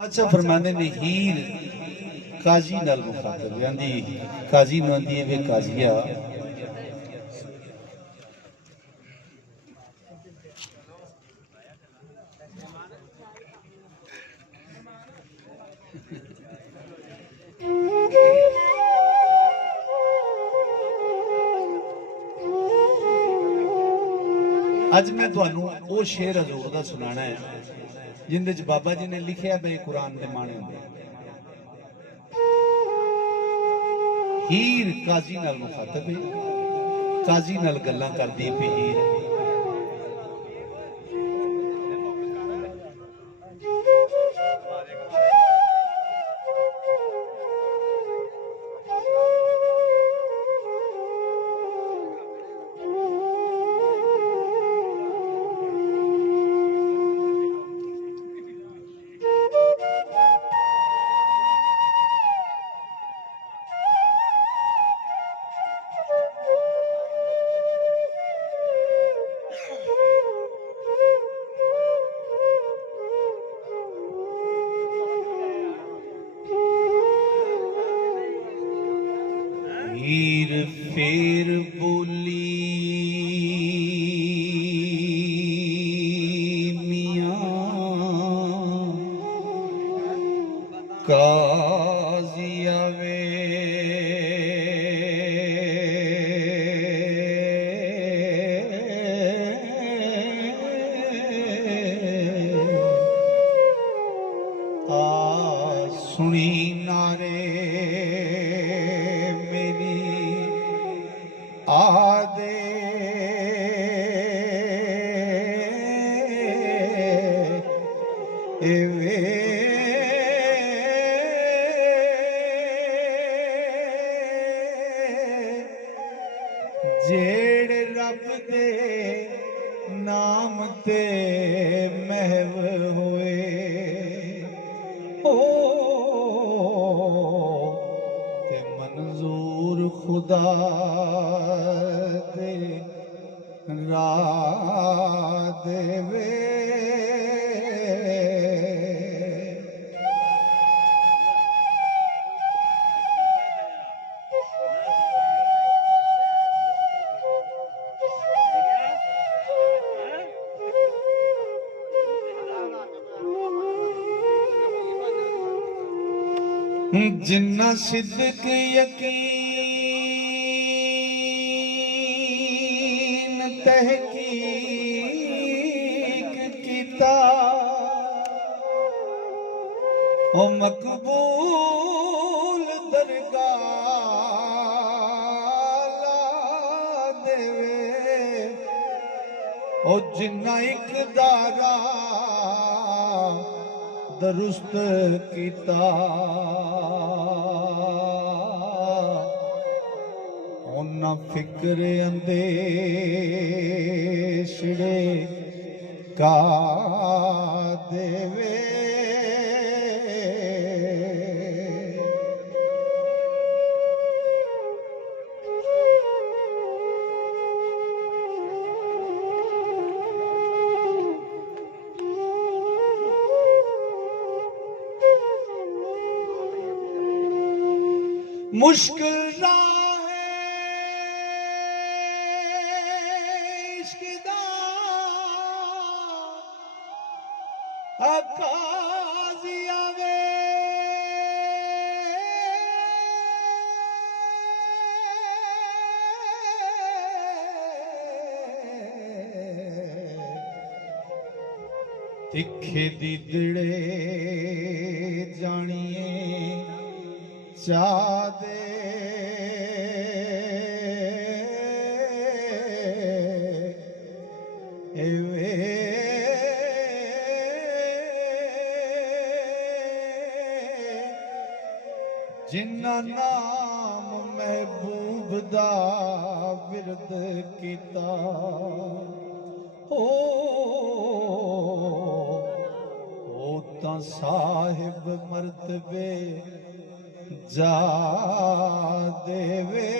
अच्छा फरमाने ने हीर काजी नाल मुखातब आंदी काजी नु आंदी वे काजिया अज मैं तुहानू वो शेर हजूर दा सुनाना है जिंदे च बाबा जी ने लिखिया बे कुरान दे माने हुंदे। हीर काजी नाल मुखातब है, काजी नाल गल्लां करदी पई हीर। हीर फेर बोली मियां काजी आवे सुनी नारे आदे वे जेड़े रब दे नाम ते महव होए हो ते मंजूर खुदा दे राह देवे। जिन्ना सिद्दक यकीन तहकीक कीता ओ मकबूल दरगाह ला देवे ओ जिन्ना एक दारा दुरुस्त कीता उन्ना फिक्र अंदेशड़े का देवे। मुश्किल राह इश्क दा काजी आवे तिखे दी दिड़े जानिए चादे जिन्ना नाम महबूब दा विरद कीता ओ तां साहिब मर्तबे जा देवे।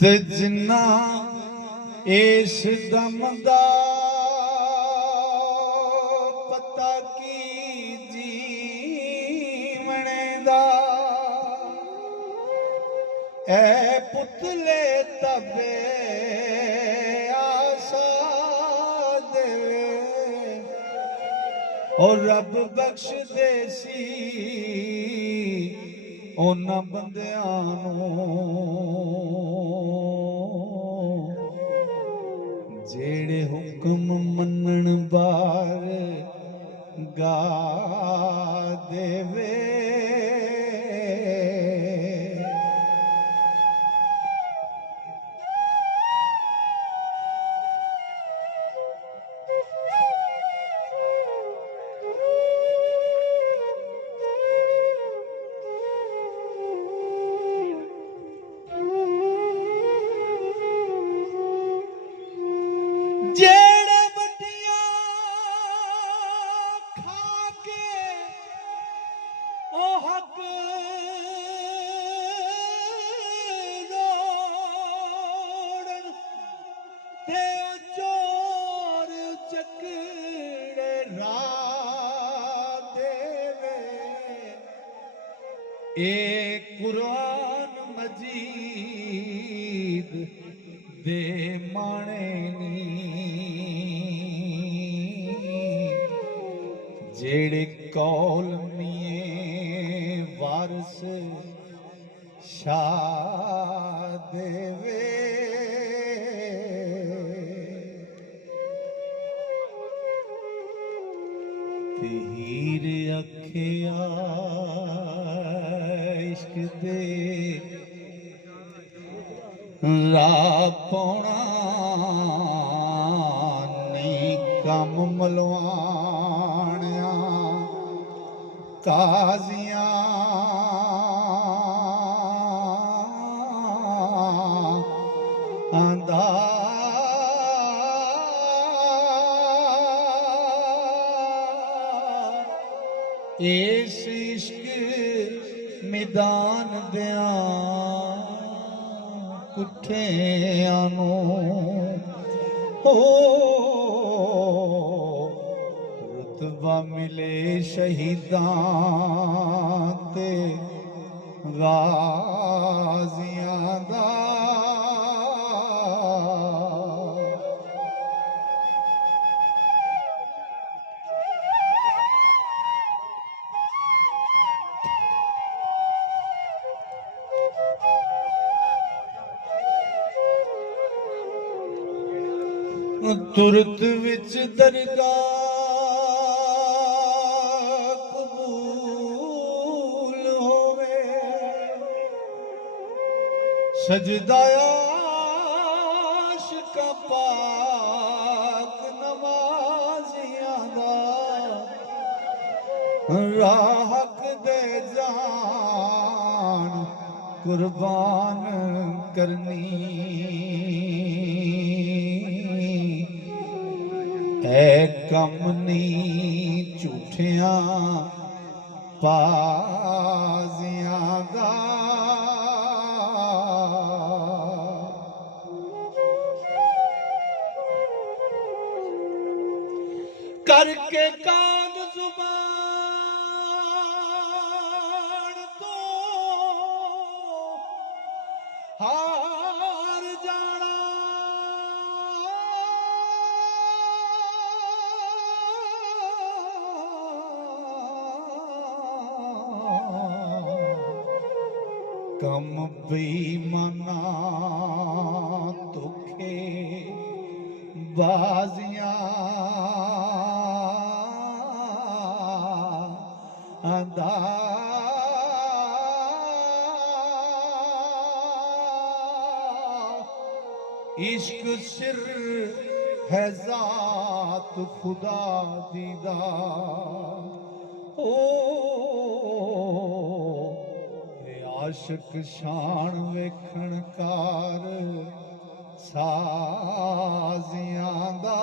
ते जिन्ना इस दम दा पता की जीवने दा ए पुतले तबे आसा देवे और रब बख्श देसी उन्हां बंदियां जेड़े हुक्म मनन बार गा देवे जेड़े बटिया खा के ओ हक दौड़न ते ओ चोर चकड़े राह देवे ए कुरान मजीद दे माणे नी जेड़े कौल मिए वारस शाह देवे ते हीर अखिया इश्क दे राह पौना नहीं कम मलवाणिया काजियां दा इस इश्क मैदान दियां कुठियां हो रुतबा मिले शहीदां ते गाजियां दा तुरत विच दरगाह कबूल होवे सजदा आशिका पाक नवाजियां दा राहक दे जान कुर्बान करनी है कम नी झूठियां पाजियां दा करके कान जुबान तो हार जाना कम बेईमाना धोखे बाजियां दा इश्क सिर है जात खुदा दीदा ओ आशिक शान वेखण कार साजियां दा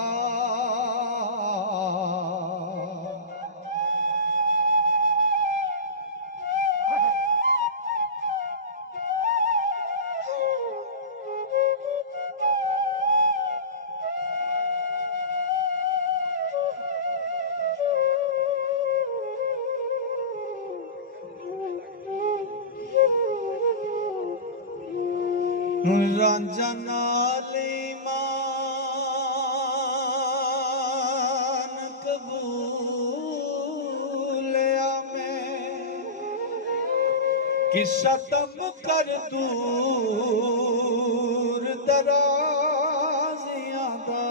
रांझा नाल ईमान कबूलिया मैं किस्सा तम कर दूर दराजियां दा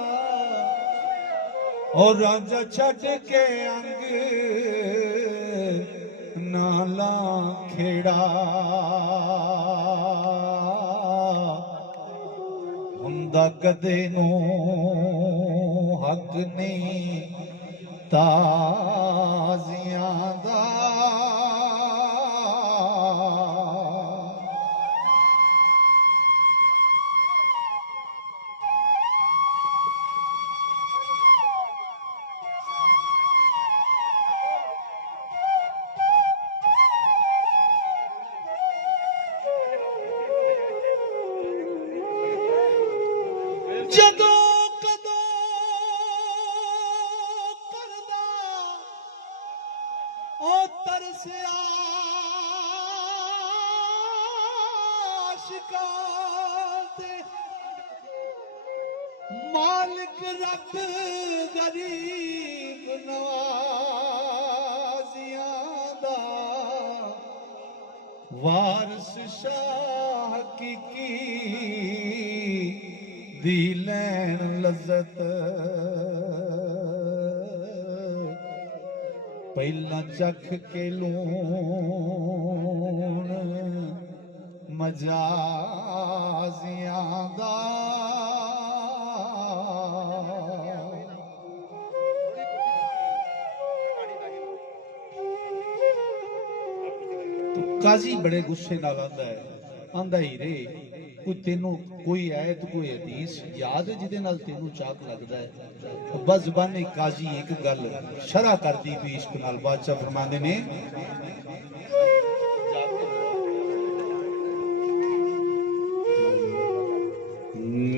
और रांझा छड़ के अंग नाला खेड़ा हुंदा कदे नू हक नहीं ताजियां दा जदों कदों करदा ओ तरसिया आशिकां ते मालिक रब गरीब नवाजियां दा वारिस शाह हकीकी दी लैन लज्जत पहला चख के लून मजाजियां दा काजी बड़े गुस्से नाल आंदा ही रे कोई तेनू कोई आयत कोई हदीस याद है जिदे नाल तेनू चाक लगदा है बस जुबानी काजी एक गल शरह कर दी भी इश्क नाल बादशाह फरमांदे ने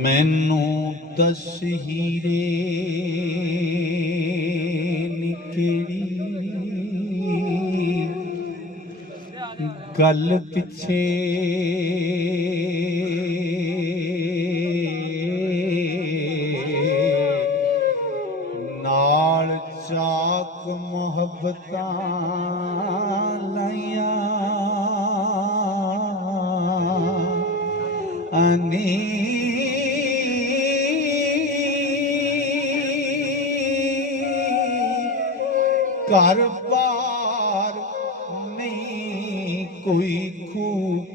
मैनू दस हीरे निकेड़ी गल पिछे नाल चाक मोहब्बतां लाइया अनी घर बार नहीं कोई खू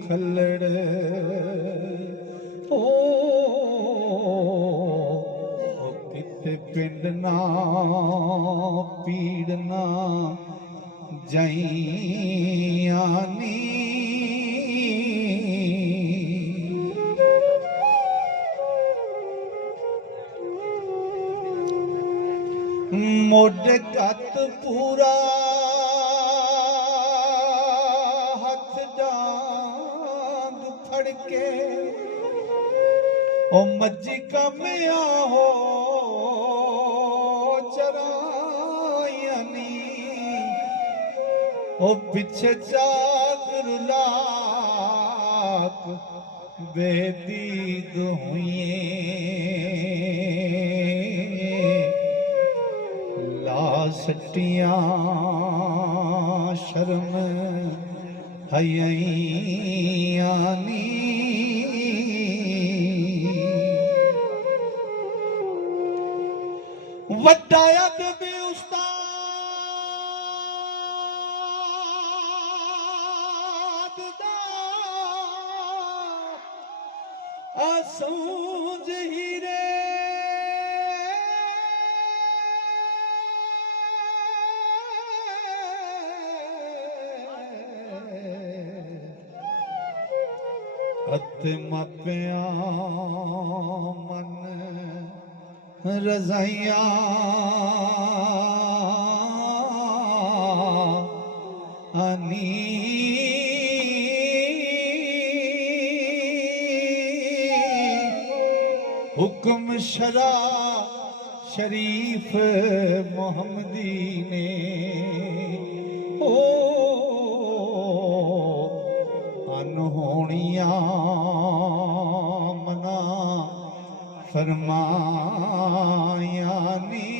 खलड़ ओ किते पिंड ना पीड़ना जईयानी मोढे कत पूरा हथ डांग फड़ के ओ मज्जी कमिया हो चरायनी ओ पिछे चाक रुलाक बेदीद हुई सटियां शर्म हयैयानी वड्डा अदबी उस्ताद दा असूज हीरे मापिया मन रज़ाइया अनी हुक्म शरा शरीफ मोहम्मदी ने ओ अनहोनिया फरमाया नी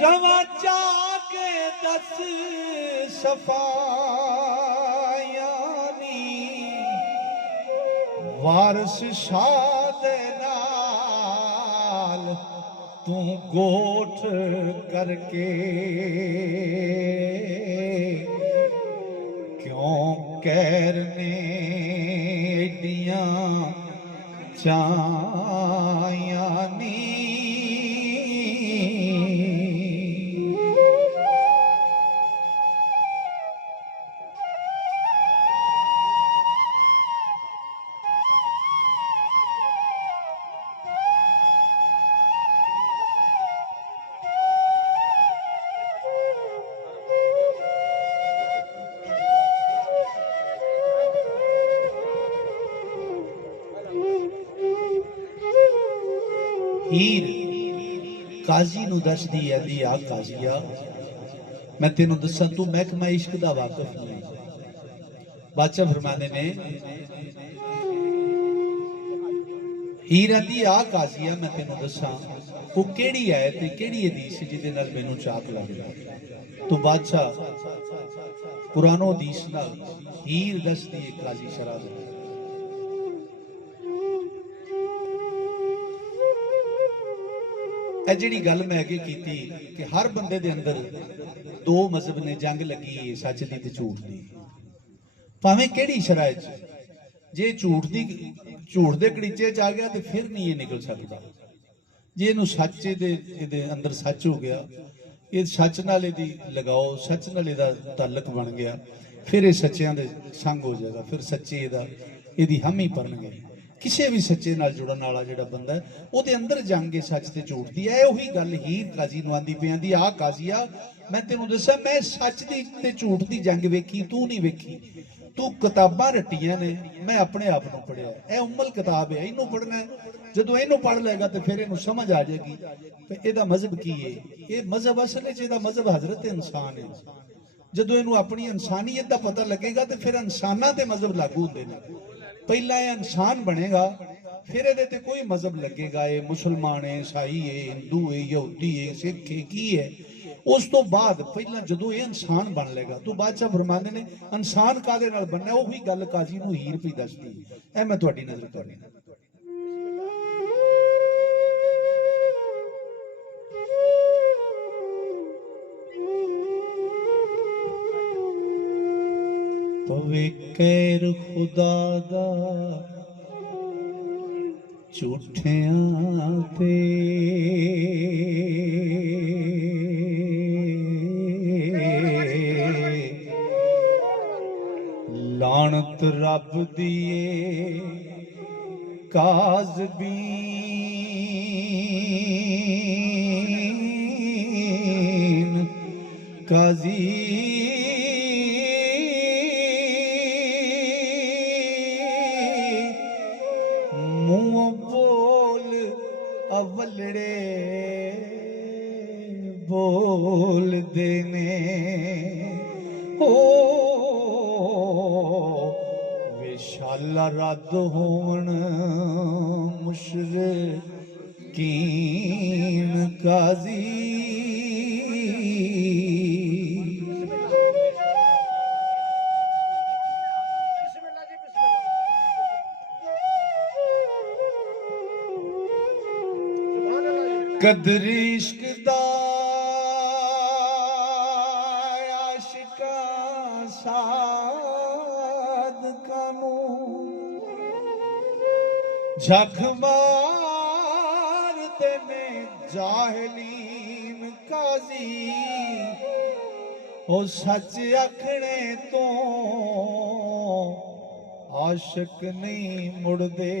रवा जाके दस सफायानी वारस शाद नाल तू गोठ करके क्यों कहरने एडियां चायानी हीर काजी नू दसदी आंदी आ काजिया मैं तेनू दसा तू महकमा इश्क दा वाकिफ नहीं। बादशाह फरमाने ने हीर आंदी आ काजिया मैं तेनू दसा वो केड़ी है ते केड़ी हदीस जिहदे नाल मैनू चाक लगदा। तू बादशाह कुरानो हदीस नाल हीर दसदी है काजी शराब जी गल मैं अगे की कि हर बंदे दे अंदर दो मजहब ने जंग लगी है सच दी ते झूठ दी। भावें केड़ी शराय जे झूठ दे कड़ीचे च आ गया तो फिर नहीं ये निकल सकता। जे इनू सच दे अंदर सच हो गया ये सच नाल इहदी लगाओ सच नाल इहदा ताल्लुक बन गया फिर ये सच्चियां दे संग हो जाएगा फिर सच्चे इहदी हामी भरनगे। किसी भी सच्चे नाल जुड़न वाला जिहड़ा बंदा है उहदे अंदर जंग है सच ते झूठ दी है। उही गल हीर काजी नूं आंदी पई आंदी आ काजिया मैं तेनू दसा मैं सच दी ते झूठ दी जंग वेखी तू नहीं वेखी। तू किताबां रटियां ने मैं अपने आप नूं पढ़िया ए उम्मल किताब है इनू पढ़ना है। जदों इनू पढ़ लेगा तो फिर इनू समझ आ जाएगी कि इहदा मजहब की है। ये मजहब असल च इहदा मजहब हजरत इंसान है। जदों इनू अपनी इंसानियत दा पता लगेगा तो फिर इंसानां ते मजहब लागू हुंदे ने। पहला ये इंसान बनेगा फिर ये कोई मजहब लगेगा ये मुसलमान है ईसाई है हिंदू है यहूदी है सिख है की है। उस तो बाद पहला जदों ये इंसान बन लेगा तो बादशाह फरमाने ने इंसान कादे नाल बनना वही गल काजी नूं हीर पई दसदी है। मैं तुहाडी नजर करनी पवे कैर खुदा दा झूठियां ते लानत रब दिए काज़बीन काजी अवलड़े बोल देने हो विशाला रद होवन मुशरिकीन काजी कदर इश्क दा आशिका सारा झक मारते ने जाहलीन काजी ओ सच आखने तो आशिक नहीं मुड़दे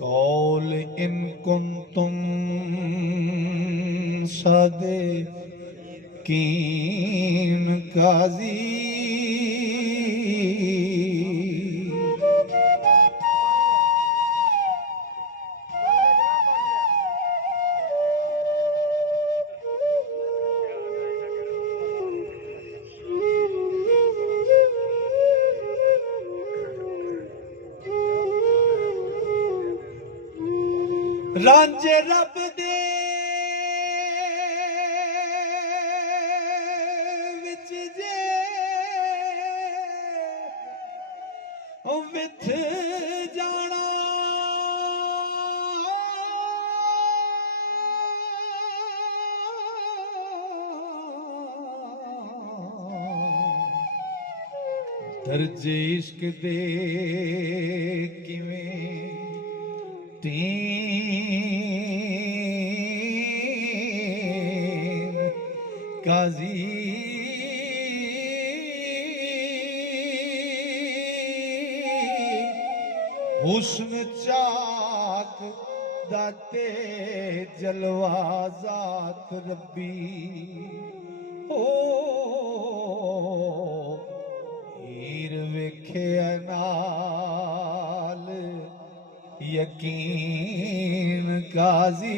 कौल इन कुंतुम सादे कीन काजी रांझे रब दे विच जे विथ जाना दर्जे इश्क दे किवें तीन काजी हुस्न चाक दाते जलवा जात रब्बी ओ हीर वेखे नाल यकीन काजी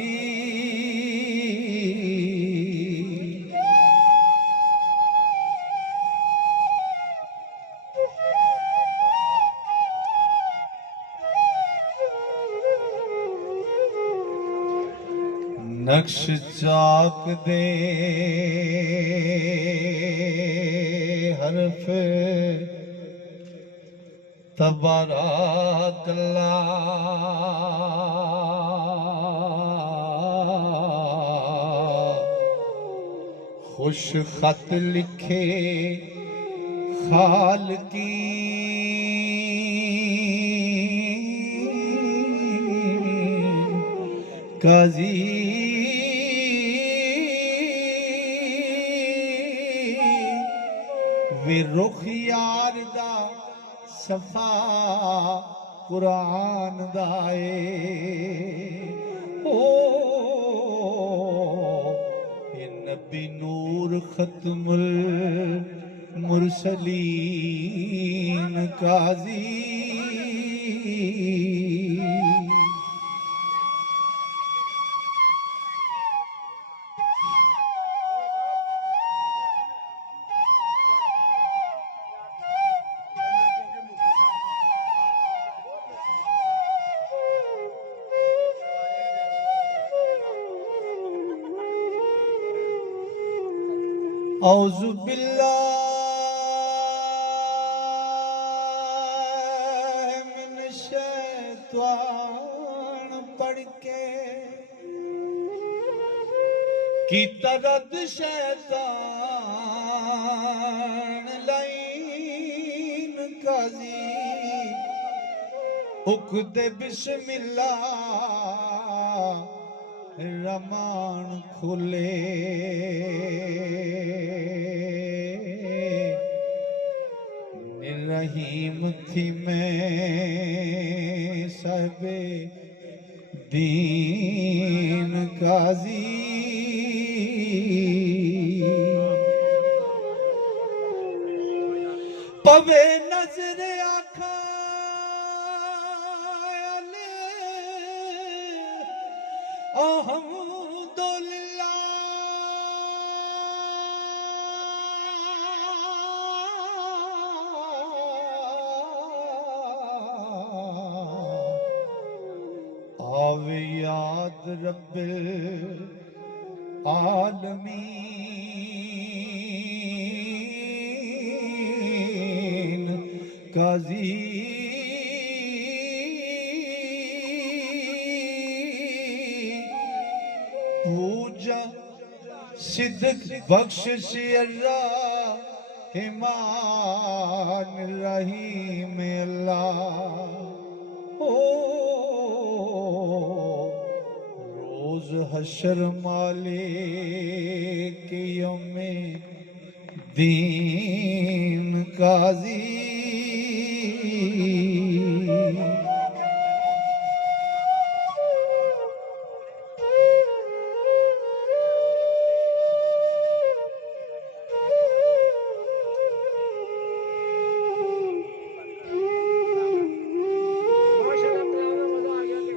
नक्श चाक दे हरफ तबारक अल्लाह खुश खत लिखे खाल की काजी वे रुख यार दा सफा कुरान दाए ओ ये नबी नूर खत्मुल मुरसलीन काजी औज़ु बिल्लाह मिन शैतान पढ़ के की तरद शैतान लाइन काजी उकदे बिस्मिल्लाह रमान खुले रहीम थी मैं साहिबे दीन काजी पवे नजर आखा आवे याद रब्बिल आलमीन काजी पूजा सिद्दक बख्शिश अल्लाह ईमान रहीम अल्लाह। ओ रोज हशर मालिक यौमे दीन काजी।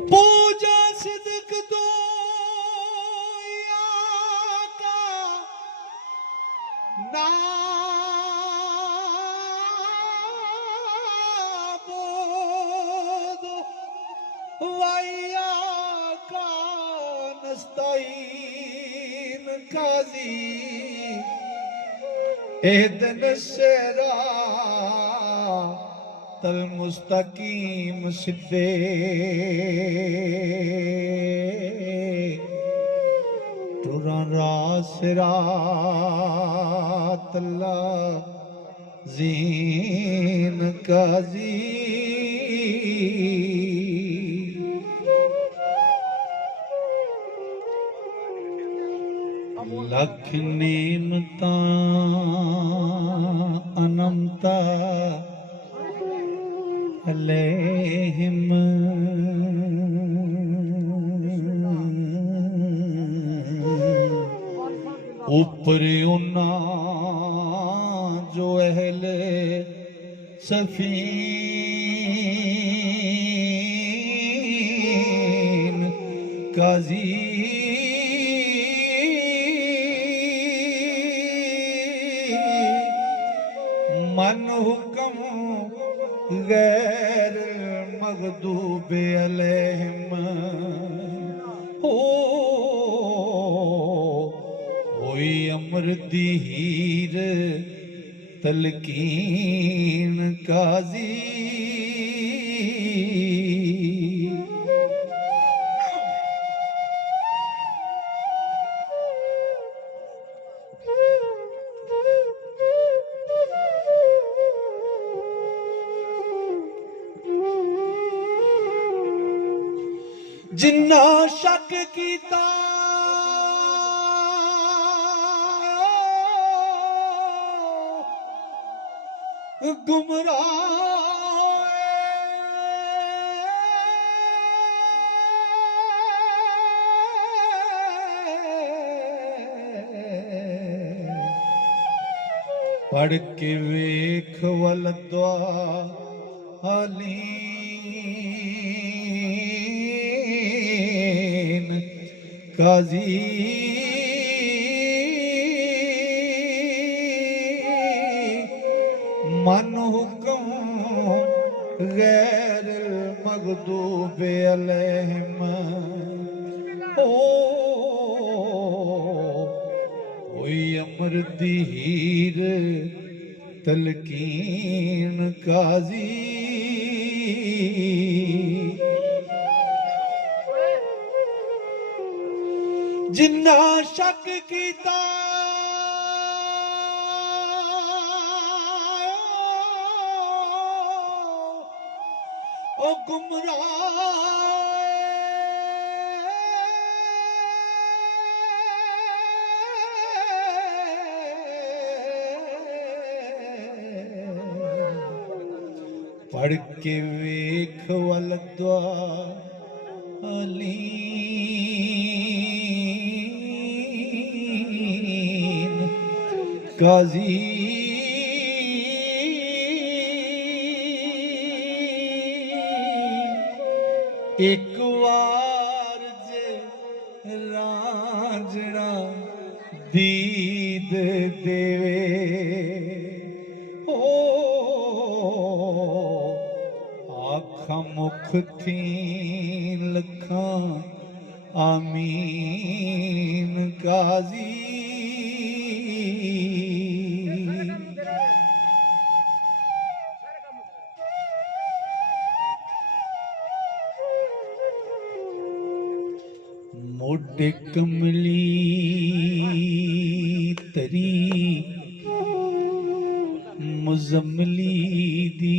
पूजा सिद्क दो का नाबूद वैया का नस्तईन काजी। एहदन तल मुस्तकीम सिद्धे सिरात जीन काजी। लख नेमता अनंता अलैहिम ऊपर उन्ना जो अहले सफीन काजी। मन हुक्म गैर मगदूब अलैहिम होई अमर दी हीर तलकीन काजी। जिन्ना शक कीता गुमराह पढ़ के वेख वल दुआ हालीन काजी। मन हुक्म गैर मगदूब अलैहिम होई अमर दी हीर तलकीन काजी। जिन्ना शक कीता ओ गुमराह पढ़ के वेख वल दुआ अलीन काजी। एक वार जे रांझणा दीद देवे आखा मुख थी लखा आमीन काजी। मोढे कमली तरी मुजम्मली दी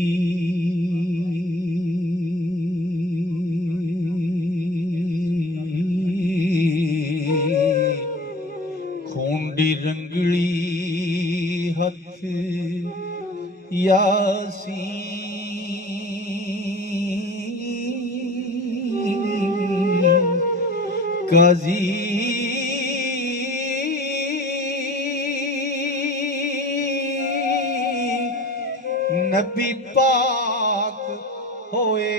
खूंडी रंगली हथ यासीन काजी नबी पाक होए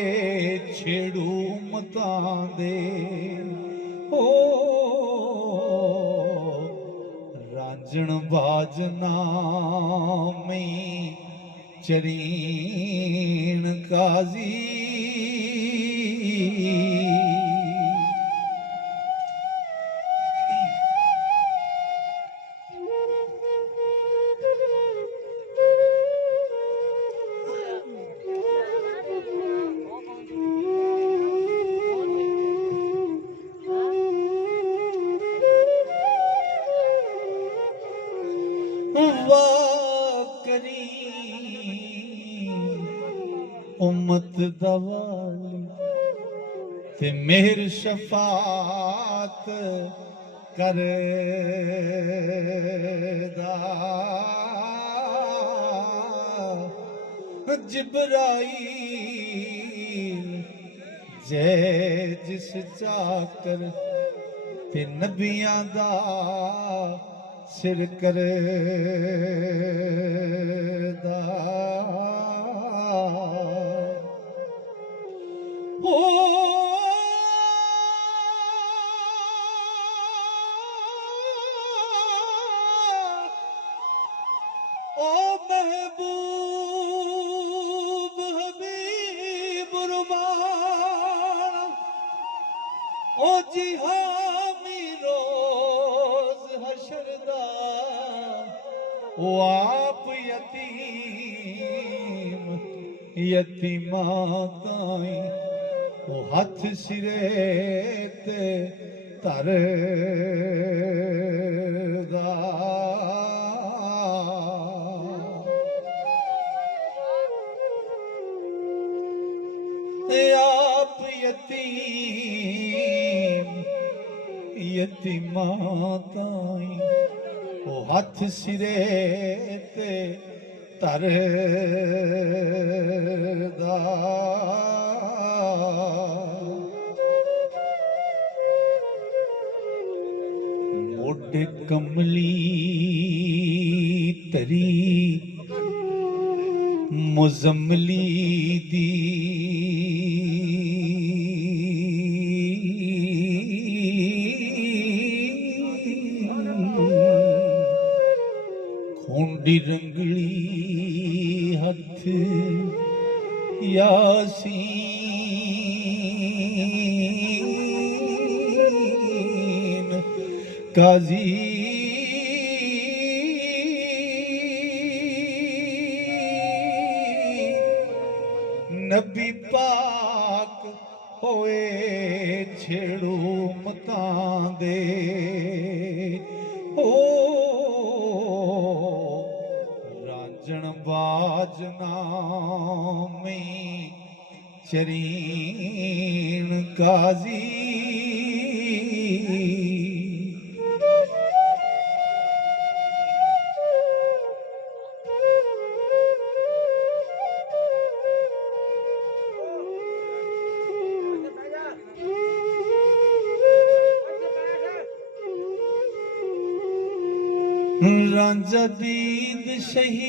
छेड़ू मतां दे हो रांझण बाजना में चरीण काजी उम्मत दवाली ते मेहर शफात करदा जिब्राईल जै जिस चाकर ते नबियां दा सिर करदा ओ महबूब हबीब रुमान ओ जी हामी रोज हशरदा ओ आप यतीम यतीमा ताई ओ हथ सिरे ते तरदा आप यतीम यतीमा ताई ओ हथ सिरे ते तरदा मोढे कमली तरी मुजम्मली दी खूंडी रंगली हथ यासीन काजी नबी पाक होए छेड़ू मतां दे ओ रांझण बाजना में चरीण काजी रांझा दीद शहीद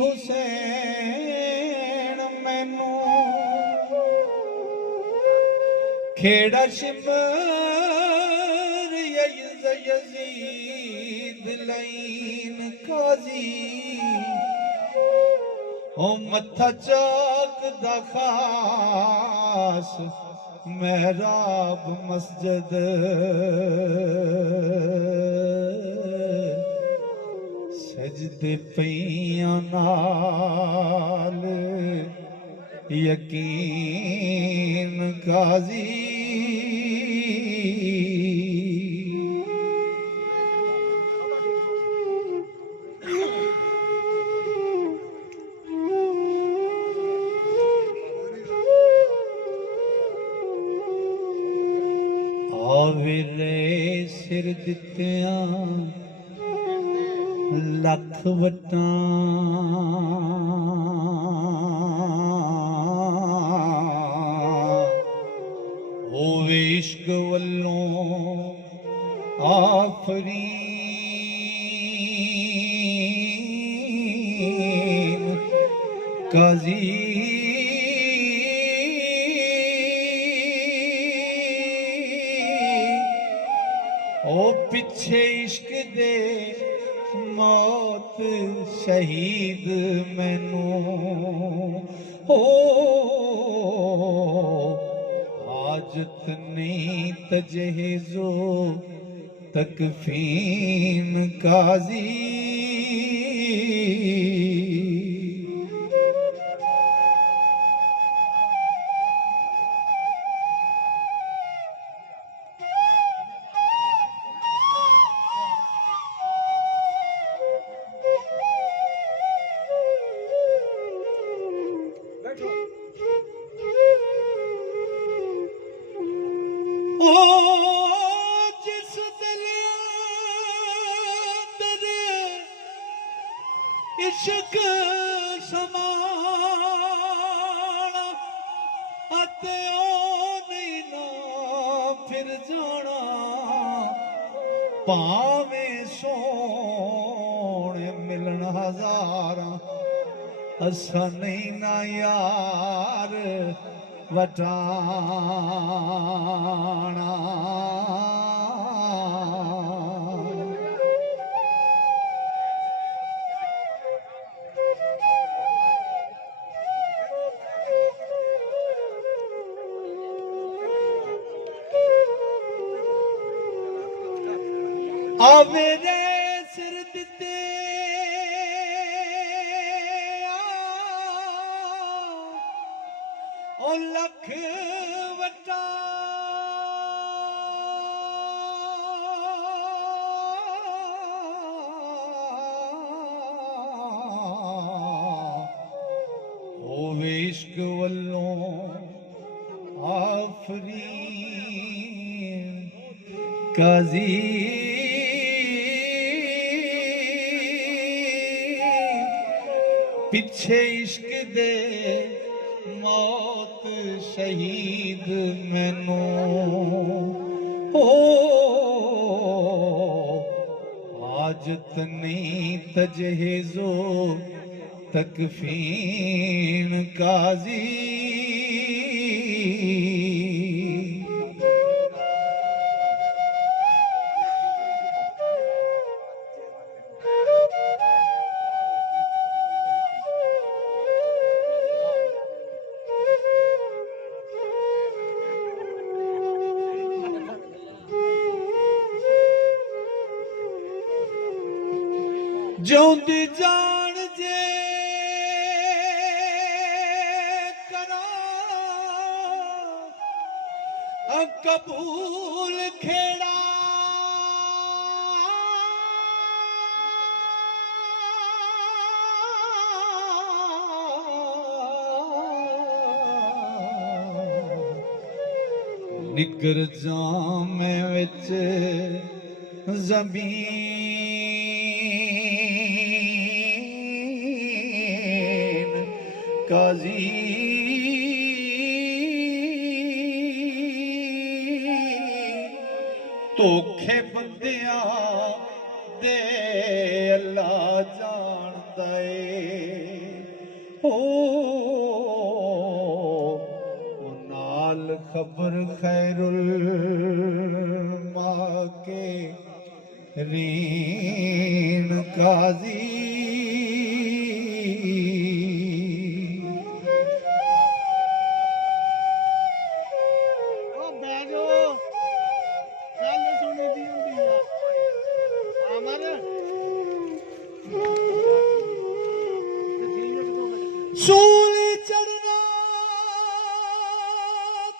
हुसैन मैनू खेड़ा शिमर यजीद लईन काजी ओ मत्था चाक दा खास मेहराब मस्जिद सजदे पईयां नाल यकीन काजी आविरे सिर दित्तियां लख वटां होवे इश्क वल्लों आफरीन काजी ओ पिछे इश्क दे मौत शहीद मैनू हो हाजत नहीं तजहेजो तकफीन काजी जिस दिल अंदर इश्क समाना अते ओ नहीं ना फिर जाना भावें सोने मिलन हजारा असा नहीं ना यार वटाना आवेरे सिर दिते ओ लख वटा होवे इश्क वल्लों आफरीन काजी पिछे इश्क दे मौत शहीद मैनू हो हाजत नहीं तजहेजो तकफीन काजी जोंदी जान जे करा कबूल खेड़ा निकर जामे विच ज़मीन काजी धोखे बंदिया दे अल्लाह जानदा ओ नाल खबर खैरुल माँ के रीन काजी सूली चढ़ना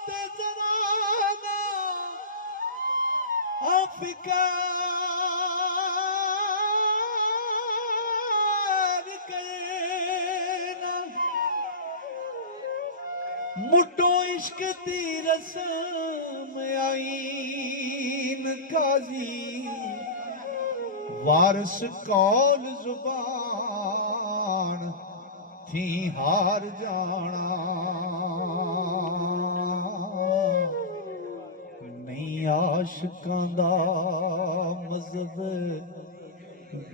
ते जराना अफिकार करना मुटो इश्क दी रस्म आईन काजी वारस कौल जुबान थी हार जाना नहीं आशिकां दा मज़हब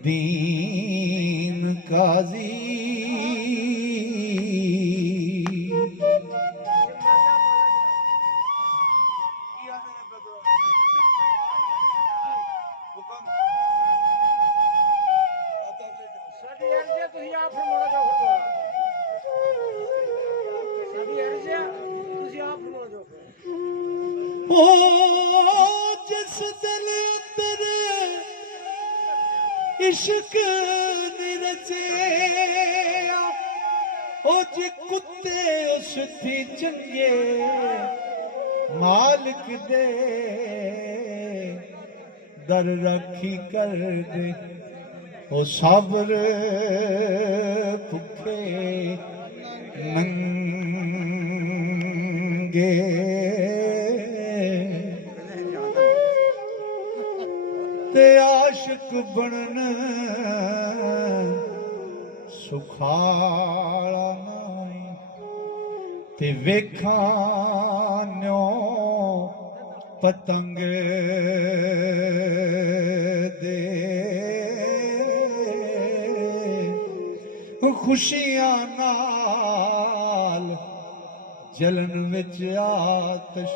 दीन काजी ओ जिस दिल अंदर इश्क नी रचिया ओ जी कुत्ते उस थी चंगे मालिक दे दर राखी कर दे ओ साबर भुखे नंगे ते आशिक बनन सुखाला नाई ते वेखान्यो पतंग दे खुशियां नाल जलन विच आतश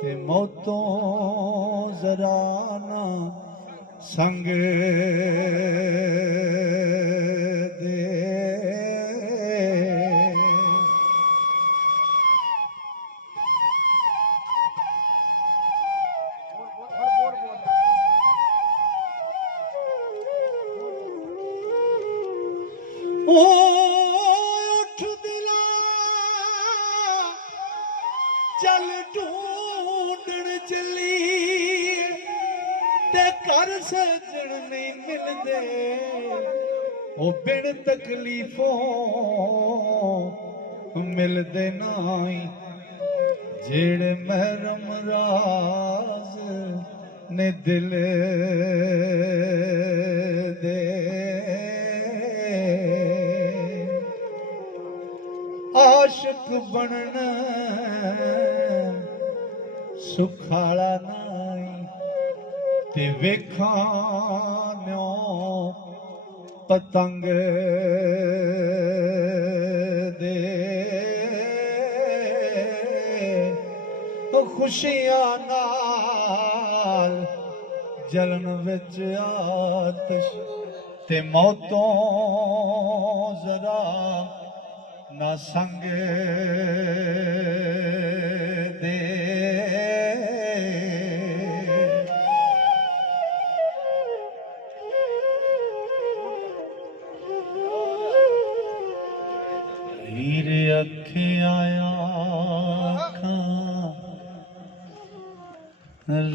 ते मौतों जरा ना संग दे ओ उठ दिला चल ढूंढण चली ते कर सजण नहीं मिलदे ओ बिन तकलीफों मिलदे नाई जेड़े महरम राज ने दिल दे आशिक बनन सुखाला नाई ते वेखान्यो पतंग दे खुशियां नाल जलन विच आतश ते मौतों जरा ना संग दे हीर अखे आया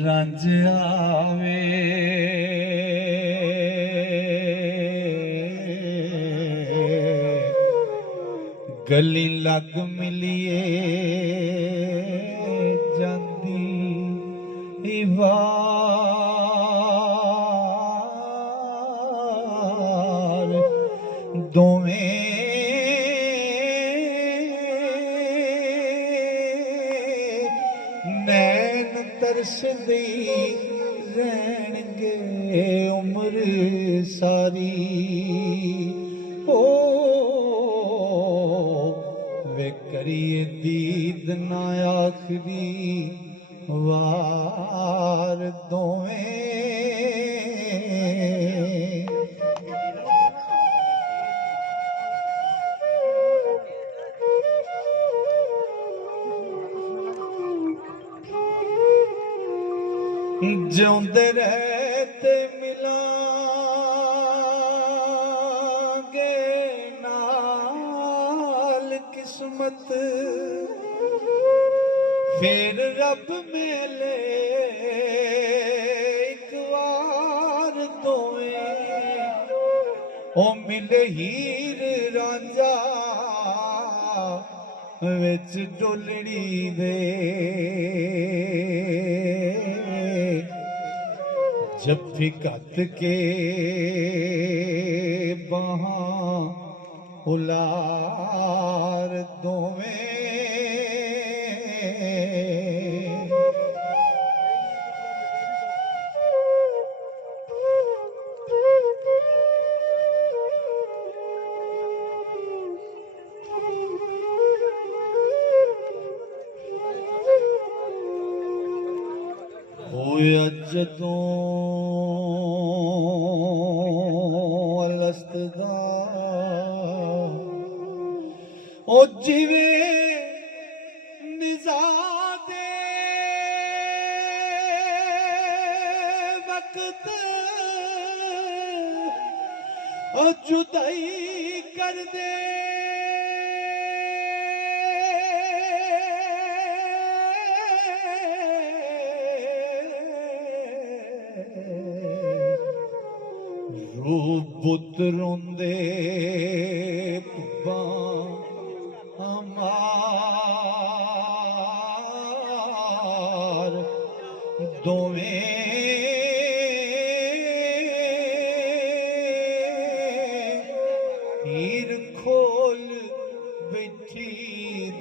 रंज आवे गली लग मिलिए जाती वार दोवें नैन तरसदी रहणगे उम्र सारी ओ वे करिए दीद ना आखरी वार दोवें जिउंदे रहते मिलांगे नाल किस्मत फिर रब मेले एक बार दोवें ओ मिले हीर रांझा विच डोलड़ी दे जफ्फी घत के बाहां उलार दोवें होया जदों अलस्त दा ओ जिवे निज़ादे वक्त ओ जुदाई कर दे बुत रोंदे हमार दोवें हीर खोल बैठी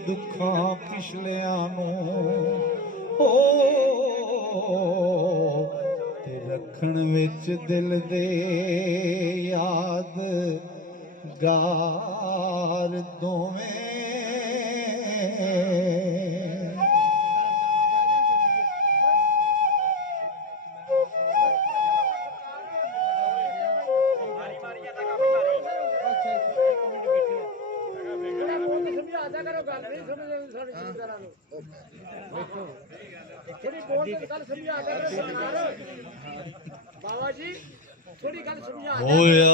दुखां पिछलियां नूं ओ रखण विच दिल दे याद गार दोवें बाबा जी थोड़ी गल समझा होया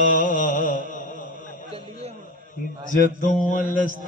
जदों अलस्त